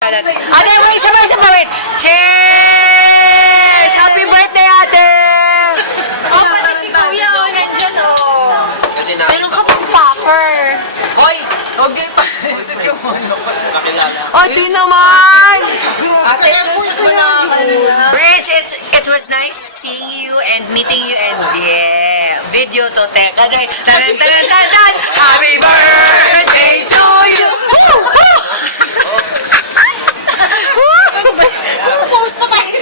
Ate, wait, sabay. Cheers! Happy birthday, ate! Oh, pati si Kuya, nandyan, Kasi na, Meron ka pang popper. Hoy, huwag kayo pa sa kumulo. nakilala. Ate naman! Ate, gusto ko na Bridge, it was nice seeing you and meeting you and yeah, video to teka. Tanan! Happy birthday to you! Post pa tayo.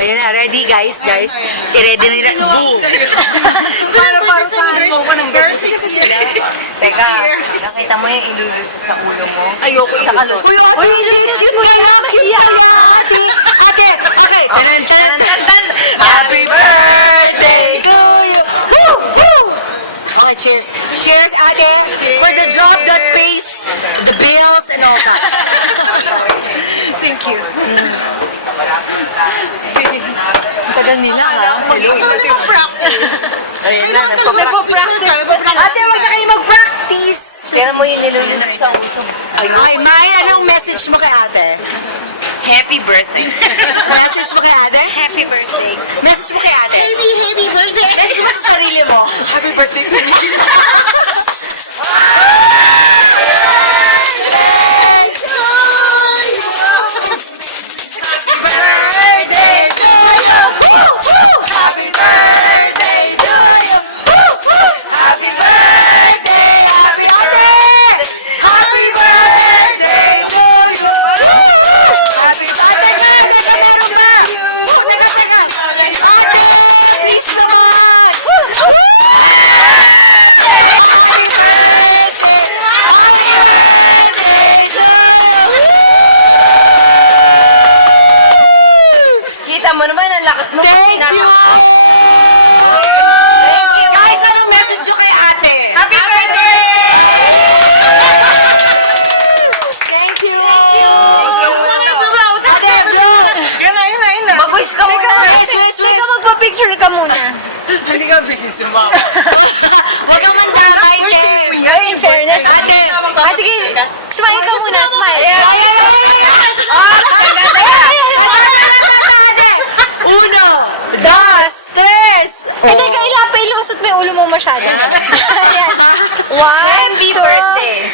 Ayun na, ready guys. I-ready nila. Boom! Para saan mo ko ng Teka, nakita mo yung ilulusot sa ulo mo? Ayoko ilusot. Uy, ilusot mo yan! Mahiya ate! Ate! Okay! Tanan! Happy birthday to you! Woo! Woo! Okay, cheers. Cheers, ate! For the job that pays the bills and all that. Thank you. Tagal nila, ha? Practice. Ayun na, Nagpo-practice. Ate, wag na kayo mag-practice! Yan mo yung nilulusot sa uso. Ayun. Ay, May, anong message mo kay ate? Happy birthday. Message mo kay ate? Happy birthday. Message mo kay ate? Happy birthday. Message mo sa sarili mo? Happy birthday to me. Birthday to you. Happy birthday to you. Happy birthday. Happy birthday. Happy birthday to you. Happy birthday to you. Teka. Please naman. Kita mo naman ang lakas mo. Thank you. Guys, anong message nyo kay ate? Happy birthday! Thank you. Ate, bro. Mag-wish ka muna. Wish. Ikaw magpa-picture ka muna. Hindi ka bigay sumama. Huwag kang mandamay, te. Ay, in fairness. Ate. Smile ka muna, smile. Uno, dos, tres. Hindi ka ilapay, ilusot mo yung ulo mo masyado. Ayan. One, Happy two, birthday.